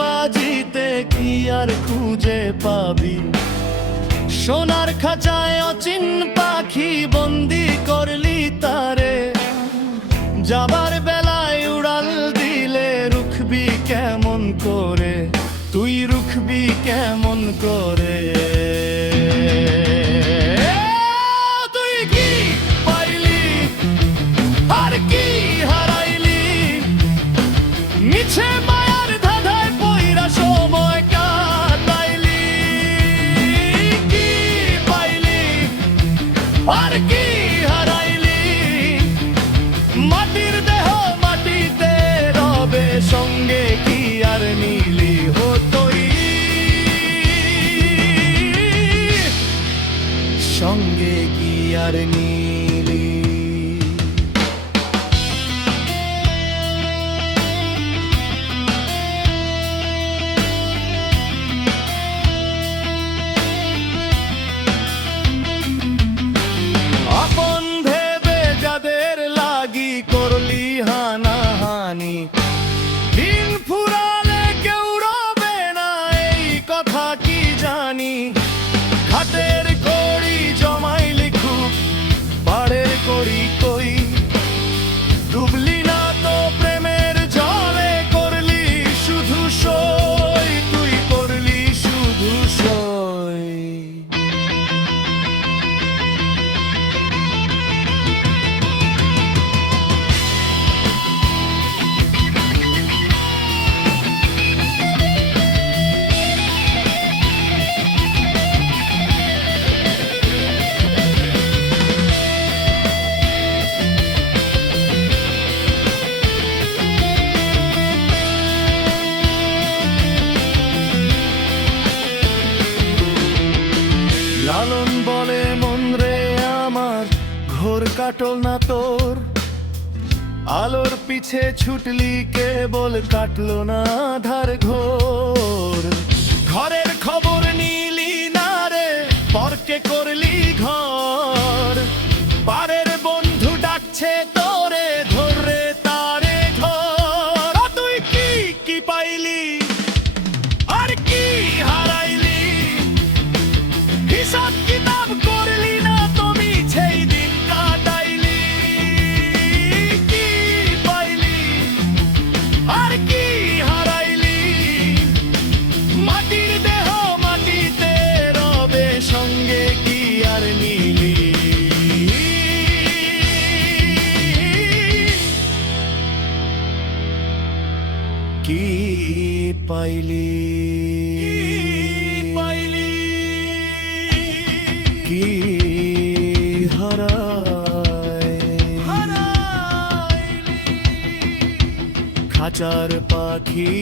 বাজিতে কি আর খুঁজে পাবি? সোনার খাঁচায় অচিন পাখি বন্দি করলি তারে, যাবার বেলায় উড়াল দিলে রুখবি কেমন করে? তুই রুখবি কেমন করে? তুই কি পাইলি আর কি হারাইলি? মিছে মায়ার ধাঁধায় পইরা সময় কাটাইলি। কি পাইলি আর কি হারাইলি? মাটির দেহ মাটিতে রবে, সঙ্গে কি আর নিলি? হতই সঙ্গে কি আর নিলি? আপন ভেবে যাদের লাগি করলি হানাহানি, দিন ফুরালে কেউ রবে না, এই কথা কি জানি? হাতের কড়ি জমাইলি খুব, পাড়ের কড়ি কই? ডুবলি না তো প্রেমের জলে, করলি শুধু সই, তুই করলি শুধু সই। লালন বলে মন রে আমার, ঘোর কাটল না তোর? আলোর পিছে ছুটলি কেবল, কাটলো না ধার ঘোর। ঘরের খবর নিলি না রে, পরকে করলি ঘর। পারের বন্ধু ডাকছে তোরে, ধরে তারে ধর। তুই কি কি পাইলি আর কি হারাইলি? হিসাব কিতাব করলি না তুমি, সেই দিন কাটাইলি। কি পাইলি আর কি হারাইলি? মাটির দেহ মাটিতে রবে, সঙ্গে কি আর নিলি? কি পাইলি কি হারাইলি? খাঁচার পাখি